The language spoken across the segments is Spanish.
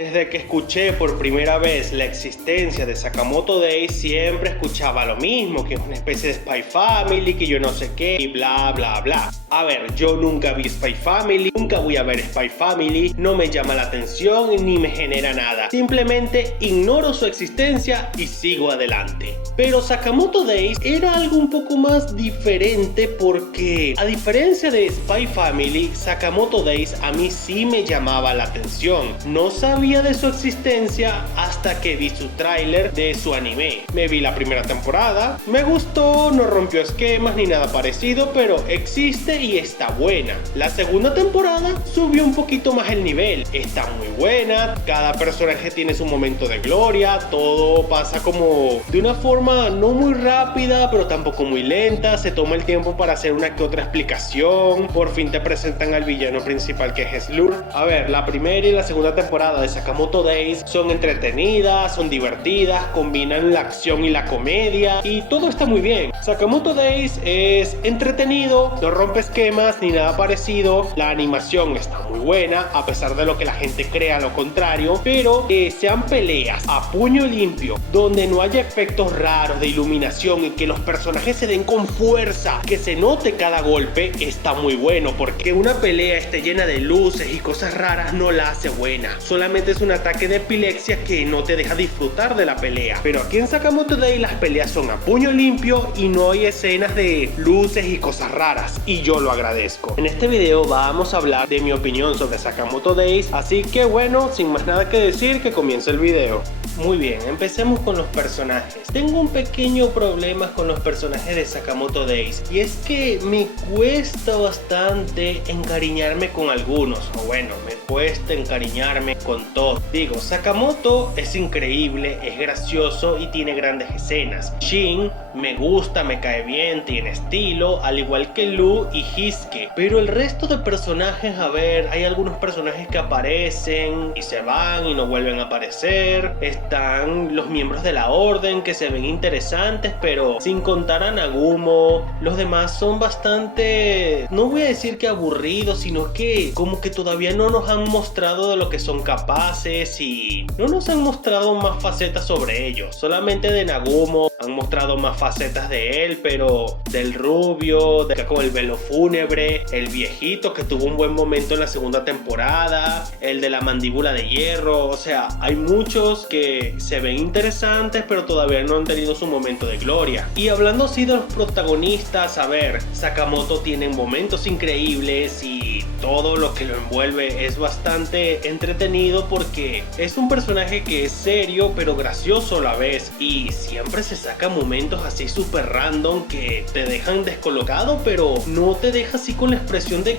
Desde que escuché por primera vez la existencia de Sakamoto Days, siempre escuchaba lo mismo, que es una especie de Spy Family, que yo no sé qué, y bla bla bla. A ver, yo nunca vi Spy Family, nunca voy a ver Spy Family, no me llama la atención ni me genera nada. Simplemente ignoro su existencia y sigo adelante. Pero Sakamoto Days era algo un poco más diferente porque, a diferencia de Spy Family, Sakamoto Days a mí sí me llamaba la atención. No sabía de su existencia hasta que vi su tráiler de su anime. Me vi la primera temporada, me gustó, no rompió esquemas ni nada parecido, pero existe y está buena. La segunda temporada subió un poquito más el nivel, está muy buena, cada personaje tiene su momento de gloria, todo pasa como de una forma no muy rápida, pero tampoco muy lenta, se toma el tiempo para hacer una que otra explicación, por fin te presentan al villano principal que es Slur. A ver, la primera y la segunda temporada de Sakamoto Days son entretenidas, son divertidas, combinan la acción y la comedia y todo está muy bien. Sakamoto Days es entretenido, no rompe esquemas ni nada parecido, la animación está muy buena a pesar de lo que la gente crea lo contrario, pero sean peleas a puño limpio donde no haya efectos raros de iluminación y que los personajes se den con fuerza, que se note cada golpe, está muy bueno, porque una pelea esté llena de luces y cosas raras no la hace buena, solamente es un ataque de epilepsia que no te deja disfrutar de la pelea. Pero aquí en Sakamoto Days las peleas son a puño limpio y no hay escenas de luces y cosas raras, y yo lo agradezco. En este video vamos a hablar de mi opinión sobre Sakamoto Days, así que bueno, sin más nada que decir, que comience el video. Muy bien, empecemos con los personajes. Tengo un pequeño problema con los personajes de Sakamoto Days, y es que me cuesta bastante encariñarme con algunos, o bueno, me cuesta encariñarme con todos. Digo, Sakamoto es increíble, es gracioso y tiene grandes escenas. Shin me gusta, me cae bien, tiene estilo, al igual que Lu y Hisuke. Pero el resto de personajes, a ver, hay algunos personajes que aparecen y se van y no vuelven a aparecer. Están los miembros de la orden que se ven interesantes, pero sin contar a Nagumo, los demás son bastante, no voy a decir que aburridos, sino que como que todavía no nos han mostrado de lo que son capaces y no nos han mostrado más facetas sobre ellos. Solamente de Nagumo han mostrado más facetas de él, pero del rubio, con el velo fúnebre, el viejito que tuvo un buen momento en la segunda temporada, el de la mandíbula de hierro, o sea, hay muchos que se ven interesantes pero todavía no han tenido su momento de gloria. Y hablando así de los protagonistas, a ver, Sakamoto tiene momentos increíbles y todo lo que lo envuelve es bastante entretenido porque es un personaje que es serio pero gracioso a la vez, y siempre se saca momentos así súper random que te dejan descolocado, pero no te deja así con la expresión de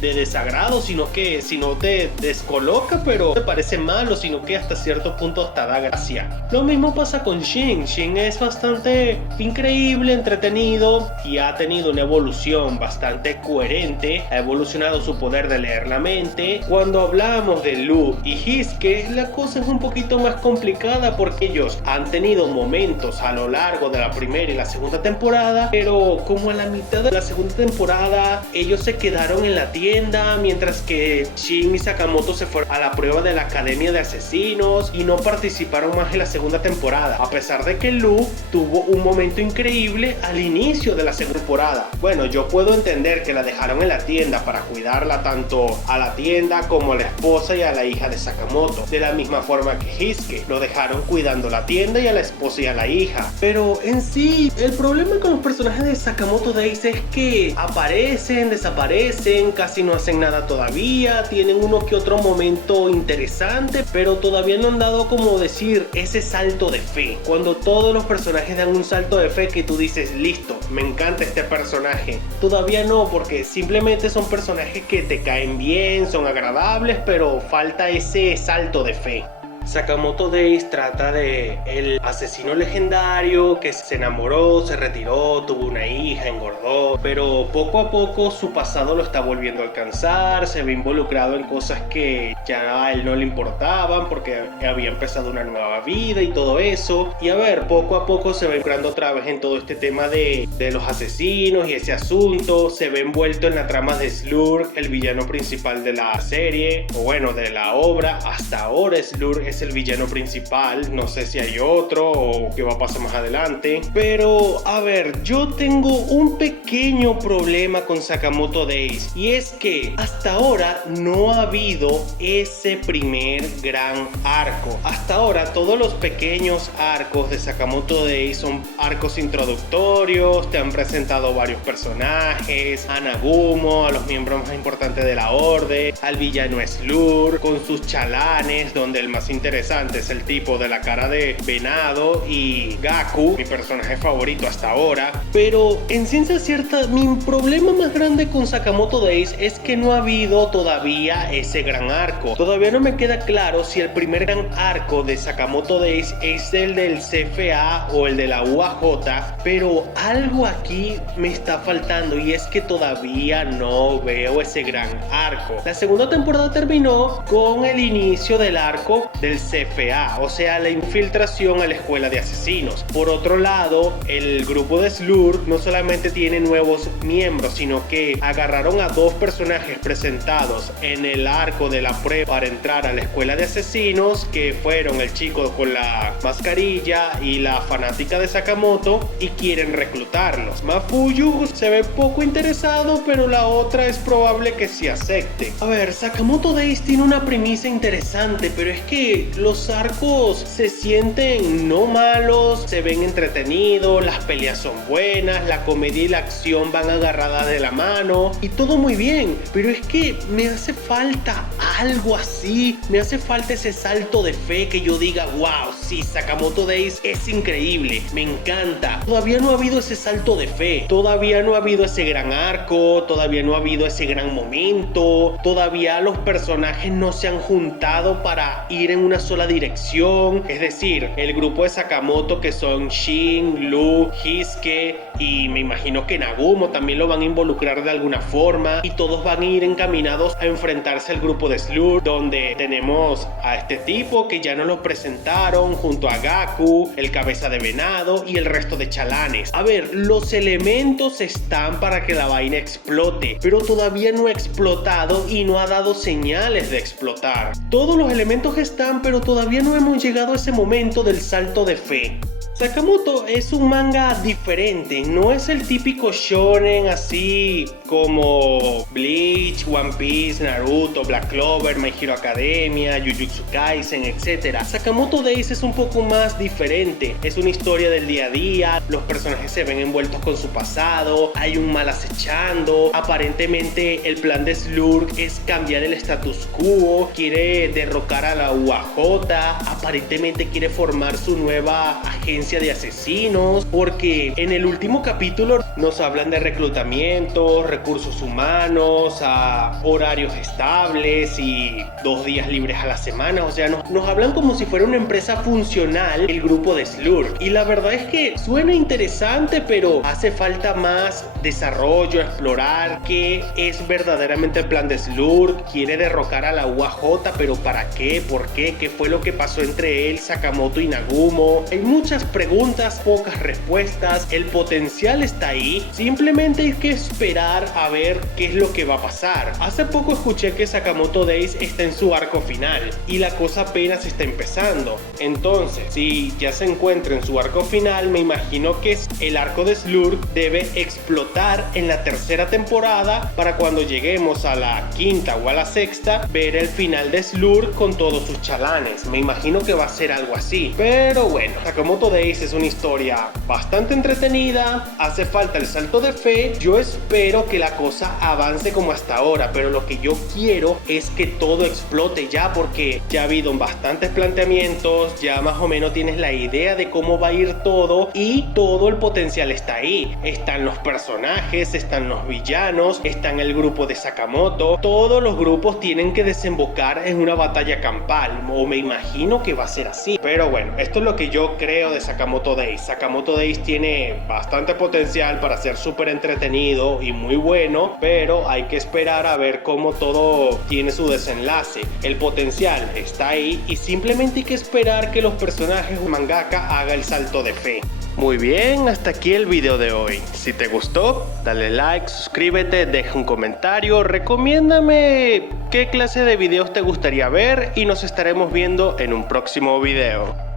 desagrado, sino que si no te descoloca pero te parece malo, sino que hasta cierto punto hasta da gracia. Lo mismo pasa con Shin. Shin es bastante increíble, entretenido y ha tenido una evolución bastante coherente, ha evolucionado su poder de leer la mente. Cuando hablamos de Lu y Hisuke, la cosa es un poquito más complicada porque ellos han tenido momentos a lo largo de la primera y la segunda temporada, pero como a la mitad de la segunda temporada ellos se quedaron en la tienda, mientras que Shin y Sakamoto se fueron a la prueba de la academia de asesinos y no participaron más en la segunda temporada, a pesar de que Lu tuvo un momento increíble al inicio de la segunda temporada. Bueno, yo puedo entender que la dejaron en la tienda para cuidarla tanto a la tienda como a la esposa y a la hija de Sakamoto, de la misma forma que Hisuke lo dejaron cuidando la tienda y a la esposa y a la hija. Pero en sí, el problema con los personajes de Sakamoto Days es que aparecen, desaparecen, casi no hacen nada todavía, tienen uno que otro momento interesante, pero todavía no han dado, como decir, ese salto de fe. Cuando todos los personajes dan un salto de fe que tú dices, listo, me encanta este personaje, todavía no, porque simplemente son personajes que te caen bien, son agradables, pero falta ese salto de fe. Sakamoto Days trata de el asesino legendario que se enamoró, se retiró, tuvo una hija, engordó, pero poco a poco su pasado lo está volviendo a alcanzar, se ve involucrado en cosas que ya a él no le importaban porque había empezado una nueva vida y todo eso. Y a ver, poco a poco se va entrando otra vez en todo este tema de los asesinos y ese asunto, se ve envuelto en la trama de Slurg, el villano principal de la serie, o bueno, de la obra. Hasta ahora Slurg es el villano principal, no sé si hay otro o qué va a pasar más adelante, pero a ver, yo tengo un pequeño problema con Sakamoto Days, y es que hasta ahora no ha habido ese primer gran arco. Hasta ahora todos los pequeños arcos de Sakamoto Days son arcos introductorios, te han presentado varios personajes, a Nagumo, a los miembros más importantes de la orden, al villano Slurg con sus chalanes, donde el más interesante es el tipo de la cara de venado, y Gaku, mi personaje favorito hasta ahora. Pero en ciencia cierta, mi problema más grande con Sakamoto Days es que no ha habido todavía ese gran arco. Todavía no me queda claro si el primer gran arco de Sakamoto Days es el del CFA o el de la UAJ, pero algo aquí me está faltando, y es que todavía no veo ese gran arco. La segunda temporada terminó con el inicio del arco del CFA, o sea, la infiltración a la escuela de asesinos. Por otro lado, el grupo de Slurg no solamente tiene nuevos miembros, sino que agarraron a dos personajes presentados en el arco de la prueba para entrar a la escuela de asesinos, que fueron el chico con la mascarilla y la fanática de Sakamoto, y quieren reclutarlos. Mafuyu se ve poco interesado, pero la otra es probable que sí acepte. A ver, Sakamoto Days tiene una premisa interesante, pero es que los arcos se sienten no malos, se ven entretenidos, las peleas son buenas, la comedia y la acción van agarradas de la mano y todo muy bien, pero es que me hace falta algo así, me hace falta ese salto de fe que yo diga, wow, sí, Sakamoto Days es increíble, me encanta. Todavía no ha habido ese salto de fe, todavía no ha habido ese gran arco, todavía no ha habido ese gran momento, todavía los personajes no se han juntado para ir en una sola dirección. Es decir, el grupo de Sakamoto, que son Shin, Lu, Hisuke y me imagino que Nagumo también lo van a involucrar de alguna forma, y todos van a ir encaminados a enfrentarse al grupo de Slurg, donde tenemos a este tipo que ya nos lo presentaron junto a Gaku, el cabeza de venado y el resto de chalanes. A ver, los elementos están para que la vaina explote, pero todavía no ha explotado y no ha dado señales de explotar. Todos los elementos están, pero todavía no hemos llegado a ese momento del salto de fe. Sakamoto es un manga diferente, no es el típico shonen así como Bleach, One Piece, Naruto, Black Clover, My Hero Academia, Jujutsu Kaisen, etc. Sakamoto Days es un poco más diferente, es una historia del día a día, los personajes se ven envueltos con su pasado, hay un mal acechando, aparentemente el plan de Slurg es cambiar el status quo, quiere derrocar a la UAJ, aparentemente quiere formar su nueva agencia de asesinos, porque en el último capítulo nos hablan de reclutamiento, recursos humanos, a horarios estables y 2 días libres a la semana. O sea, nos hablan como si fuera una empresa funcional el grupo de Slurg, y la verdad es que suena interesante, pero hace falta más desarrollo, explorar qué es verdaderamente el plan de Slurg. Quiere derrocar a la UAJ, pero ¿para qué? ¿Por qué? ¿Qué fue lo que pasó entre él, Sakamoto y Nagumo? Hay muchas preguntas, pocas respuestas. El potencial está ahí, simplemente hay que esperar a ver qué es lo que va a pasar. Hace poco escuché que Sakamoto Days está en su arco final y la cosa apenas está empezando. Entonces, si ya se encuentra en su arco final, me imagino que el arco de Slurg debe explotar en la tercera temporada, para cuando lleguemos a la quinta o a la sexta, ver el final de Slurg con todos sus chalanes. Me imagino que va a ser algo así, pero bueno, Sakamoto Days es una historia bastante entretenida, hace falta el salto de fe. Yo espero que la cosa avance como hasta ahora, pero lo que yo quiero es que todo explote ya, porque ya ha habido bastantes planteamientos, ya más o menos tienes la idea de cómo va a ir todo y todo el potencial está ahí. Están los personajes, están los villanos, está en el grupo de Sakamoto. Todos los grupos tienen que desembocar en una batalla campal, o me imagino que va a ser así. Pero bueno, esto es lo que yo creo de Sakamoto Days. Sakamoto Days tiene bastante potencial para ser súper entretenido y muy bueno, pero hay que esperar a ver cómo todo tiene su desenlace. El potencial está ahí y simplemente hay que esperar que los personajes o mangaka haga el salto de fe. Muy bien, hasta aquí el video de hoy. Si te gustó, dale like, suscríbete, deja un comentario, recomiéndame qué clase de videos te gustaría ver y nos estaremos viendo en un próximo video.